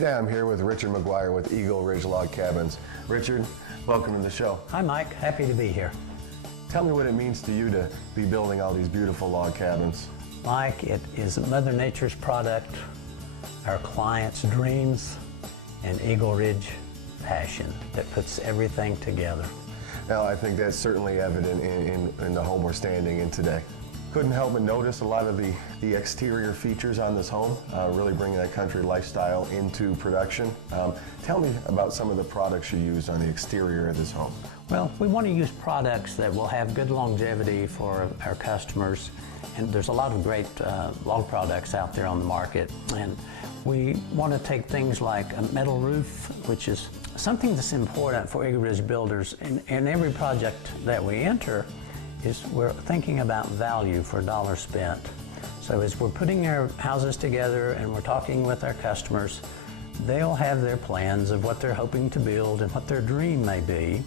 Today I'm here with Richard McGuire with Eagle Ridge Log Cabins. Richard, welcome to the show. Hi Mike, happy to be here. Tell me what it means to you to be building all these beautiful log cabins. Mike, it is Mother Nature's product, our clients' dreams, and Eagle Ridge passion that puts everything together. Now, I think that's certainly evident in the home we're standing in today. Couldn't help but notice a lot of the exterior features on this home, really bringing that country lifestyle into production. Tell me about some of the products you used on the exterior of this home. Well, we want to use products that will have good longevity for our customers, and there's a lot of great log products out there on the market. And we want to take things like a metal roof, which is something that's important for Eagle Ridge builders. In every project that we enter, is we're thinking about value for dollar spent. So as we're putting our houses together and we're talking with our customers, they'll have their plans of what they're hoping to build and what their dream may be.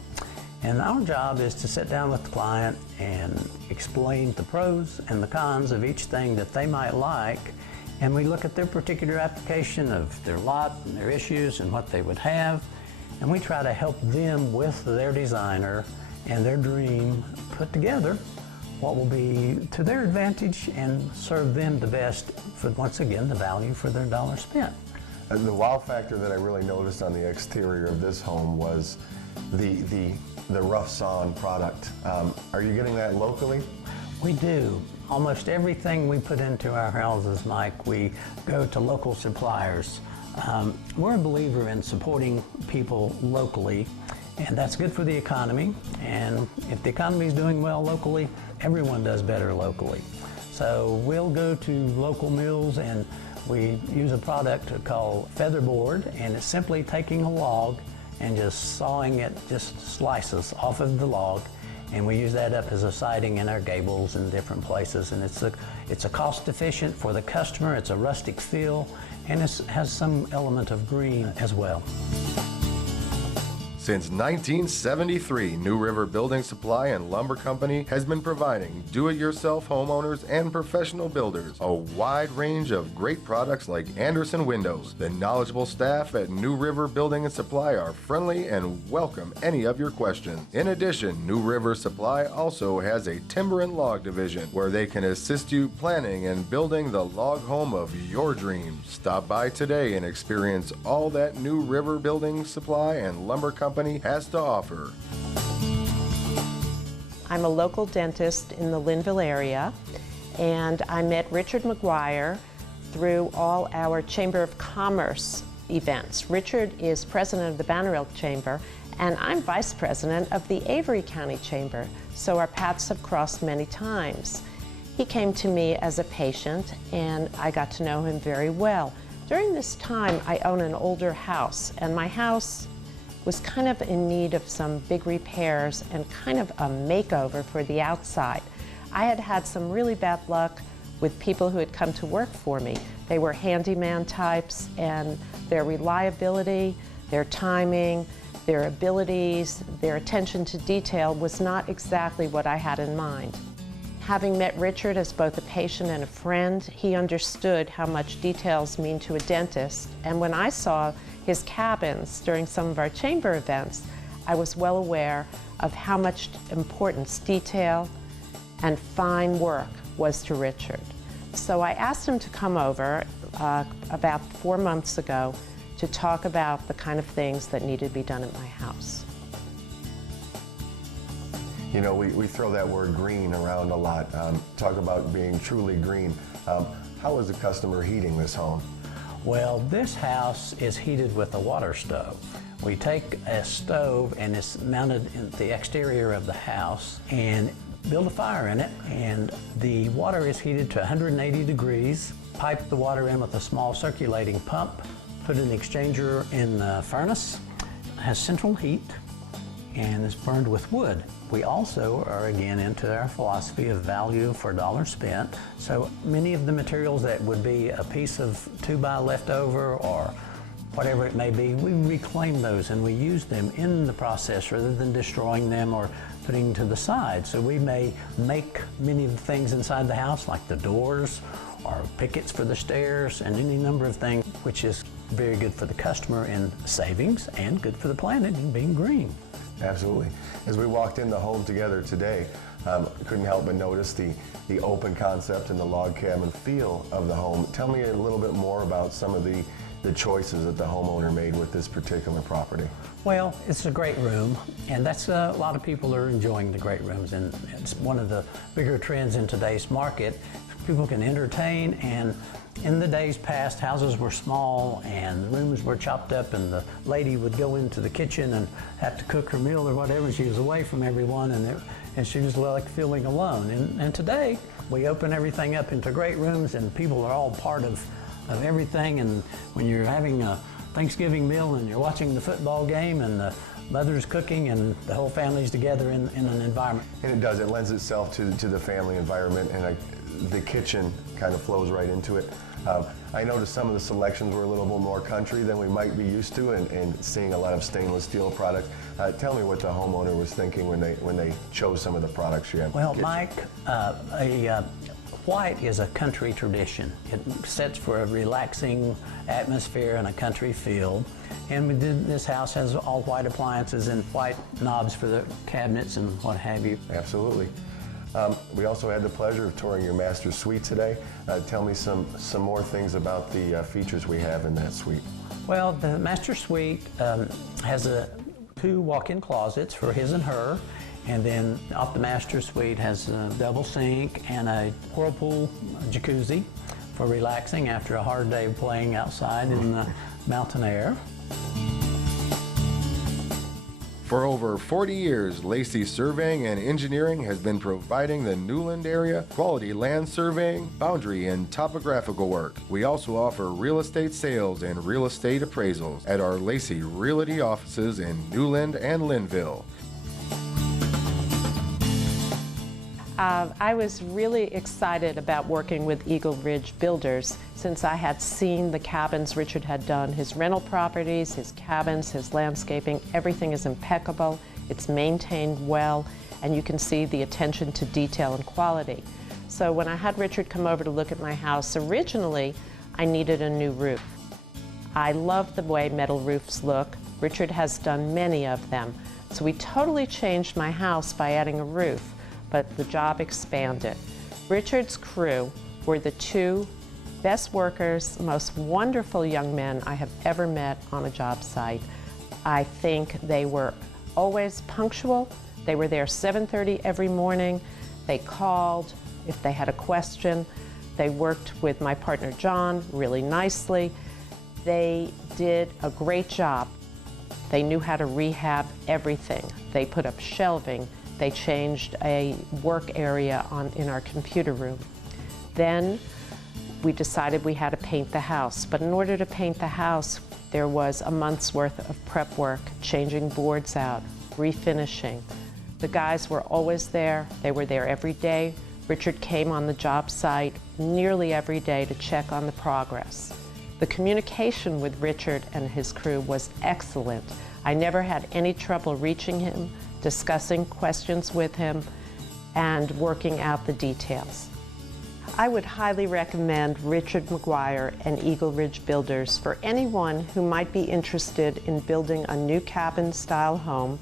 And our job is to sit down with the client and explain the pros and the cons of each thing that they might like. And we look at their particular application of their lot and their issues and what they would have. And we try to help them with their designer and their dream put together what will be to their advantage and serve them the best for, once again, the value for their dollar spent. The wow factor that I really noticed on the exterior of this home was the rough sawn product. Are you getting that locally? We do. Almost everything we put into our houses, Mike, we go to local suppliers. We're a believer in supporting people locally, and that's good for the economy. And if the economy is doing well locally, everyone does better locally. So we'll go to local mills and we use a product called featherboard, and it's simply taking a log and just sawing it, just slices off of the log, and we use that up as a siding in our gables in different places. And it's a cost efficient for the customer, it's a rustic feel, and it has some element of green as well. Since 1973, New River Building Supply and Lumber Company has been providing do-it-yourself homeowners and professional builders a wide range of great products like Andersen windows. The knowledgeable staff at New River Building and Supply are friendly and welcome any of your questions. In addition, New River Supply also has a timber and log division where they can assist you planning and building the log home of your dreams. Stop by today and experience all that New River Building Supply and Lumber Company has to offer. I'm a local dentist in the Linville area, and I met Richard McGuire through all our Chamber of Commerce events. Richard is president of the Banner Elk Chamber, and I'm vice president of the Avery County Chamber, so our paths have crossed many times. He came to me as a patient, and I got to know him very well. During this time, I own an older house, and my house was kind of in need of some big repairs and kind of a makeover for the outside. I had had some really bad luck with people who had come to work for me. They were handyman types, and their reliability, their timing, their abilities, their attention to detail was not exactly what I had in mind. Having met Richard as both a patient and a friend, he understood how much details mean to a dentist, and when I saw his cabins during some of our chamber events, I was well aware of how much importance detail and fine work was to Richard. So I asked him to come over about 4 months ago to talk about the kind of things that needed to be done at my house. You know, we throw that word green around a lot. Talk about being truly green. How is the customer heating this home? Well, this house is heated with a water stove. We take a stove and it's mounted in the exterior of the house and build a fire in it, and the water is heated to 180 degrees. Pipe the water in with a small circulating pump, put an exchanger in the furnace. It has central heat and is burned with wood. We also are again into our philosophy of value for dollar spent. So many of the materials that would be a piece of 2x leftover or whatever it may be, we reclaim those and we use them in the process rather than destroying them or putting to the side. So we may make many of the things inside the house, like the doors or pickets for the stairs and any number of things, which is very good for the customer in savings and good for the planet in being green. Absolutely. As we walked in the home together today, couldn't help but notice the open concept and the log cabin feel of the home. Tell me a little bit more about some of the choices that the homeowner made with this particular property. Well, it's a great room, and that's a lot of people are enjoying the great rooms, and it's one of the bigger trends in today's market. People can entertain, and in the days past, houses were small and rooms were chopped up, and the lady would go into the kitchen and have to cook her meal or whatever. She was away from everyone, and she was like feeling alone. And today, we open everything up into great rooms, and people are all part of everything. And when you're having a Thanksgiving meal and you're watching the football game and the mother's cooking and the whole family's together in an environment. And it lends itself to the family environment, and the kitchen kind of flows right into it. I noticed some of the selections were a little bit more country than we might be used to, and seeing a lot of stainless steel products. Tell me what the homeowner was thinking when they chose some of the products you have. Well, Mike, white is a country tradition. It sets for a relaxing atmosphere and a country feel. And this house has all white appliances and white knobs for the cabinets and what have you. Absolutely. We also had the pleasure of touring your master suite today. Tell me some more things about the features we have in that suite. Well, the master suite has two walk-in closets for his and her, and then off the master suite has a double sink and a whirlpool jacuzzi for relaxing after a hard day of playing outside in the mountain air. For over 40 years, Lacey Surveying and Engineering has been providing the Newland area quality land surveying, boundary, and topographical work. We also offer real estate sales and real estate appraisals at our Lacey Realty offices in Newland and Linville. I was really excited about working with Eagle Ridge Builders since I had seen the cabins Richard had done. His rental properties, his cabins, his landscaping, everything is impeccable, it's maintained well, and you can see the attention to detail and quality. So when I had Richard come over to look at my house, originally I needed a new roof. I love the way metal roofs look. Richard has done many of them. So we totally changed my house by adding a roof, but the job expanded. Richard's crew were the two best workers, most wonderful young men I have ever met on a job site. I think they were always punctual. They were there 7:30 every morning. They called if they had a question. They worked with my partner John really nicely. They did a great job. They knew how to rehab everything. They put up shelving. They changed a work area in our computer room. Then we decided we had to paint the house. But in order to paint the house, there was a month's worth of prep work, changing boards out, refinishing. The guys were always there. They were there every day. Richard came on the job site nearly every day to check on the progress. The communication with Richard and his crew was excellent. I never had any trouble reaching him, discussing questions with him, and working out the details. I would highly recommend Richard McGuire and Eagle Ridge Builders for anyone who might be interested in building a new cabin-style home,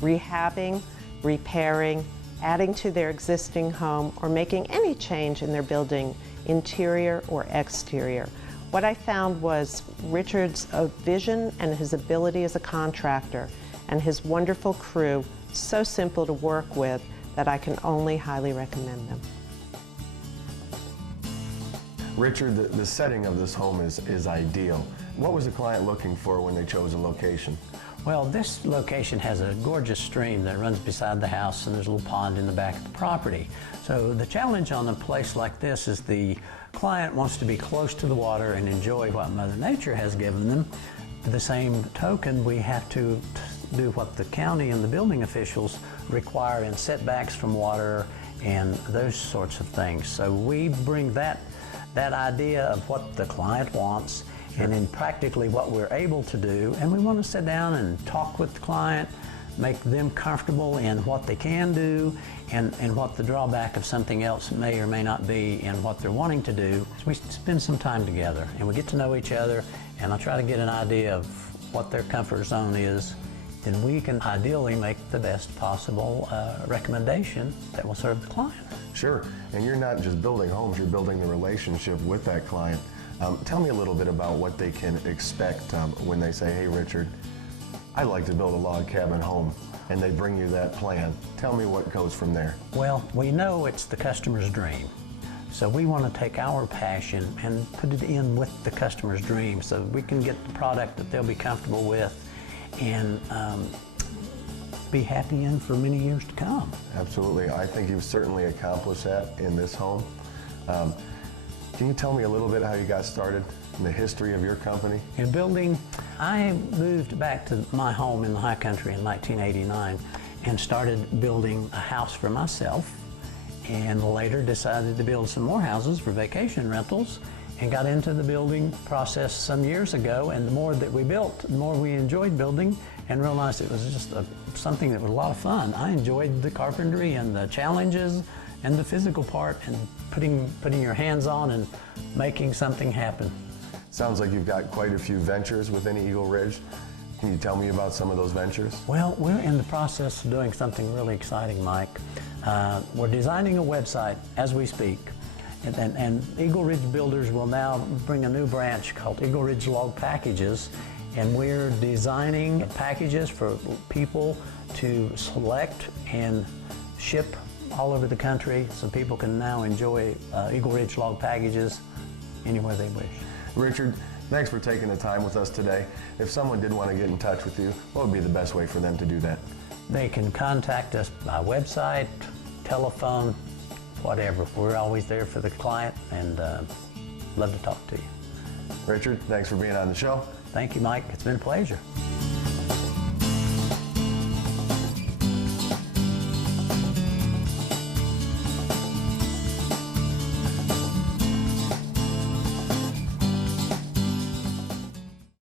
rehabbing, repairing, adding to their existing home, or making any change in their building, interior or exterior. What I found was Richard's vision and his ability as a contractor and his wonderful crew so simple to work with that I can only highly recommend them. Richard, the setting of this home is ideal. What was the client looking for when they chose a location? Well, this location has a gorgeous stream that runs beside the house, and there's a little pond in the back of the property. So the challenge on a place like this is the client wants to be close to the water and enjoy what Mother Nature has given them. To the same token, we have to do what the county and the building officials require in setbacks from water and those sorts of things. So we bring that idea of what the client wants and then practically what we're able to do, and we want to sit down and talk with the client, make them comfortable in what they can do and what the drawback of something else may or may not be in what they're wanting to do. So we spend some time together and we get to know each other, and I try to get an idea of what their comfort zone is. Then we can ideally make the best possible recommendation that will serve the client. Sure, and you're not just building homes, you're building the relationship with that client. Tell me a little bit about what they can expect when they say, hey Richard, I'd like to build a log cabin home, and they bring you that plan. Tell me what goes from there. Well, we know it's the customer's dream. So we want to take our passion and put it in with the customer's dream so we can get the product that they'll be comfortable with and be happy in for many years to come. Absolutely. I think you've certainly accomplished that in this home. Can you tell me a little bit how you got started in the history of your company? In building, I moved back to my home in the high country in 1989 and started building a house for myself, and later decided to build some more houses for vacation rentals and got into the building process some years ago. And the more that we built, the more we enjoyed building and realized it was just something that was a lot of fun. I enjoyed the carpentry and the challenges and the physical part and putting your hands on and making something happen. Sounds like you've got quite a few ventures within Eagle Ridge. Can you tell me about some of those ventures? Well, we're in the process of doing something really exciting, Mike. We're designing a website as we speak, and Eagle Ridge Builders will now bring a new branch called Eagle Ridge Log Packages, and we're designing packages for people to select and ship all over the country, so people can now enjoy Eagle Ridge Log Packages anywhere they wish. Richard, thanks for taking the time with us today. If someone did want to get in touch with you, what would be the best way for them to do that? They can contact us by website, telephone, whatever. We're always there for the client and love to talk to you. Richard, thanks for being on the show. Thank you, Mike. It's been a pleasure.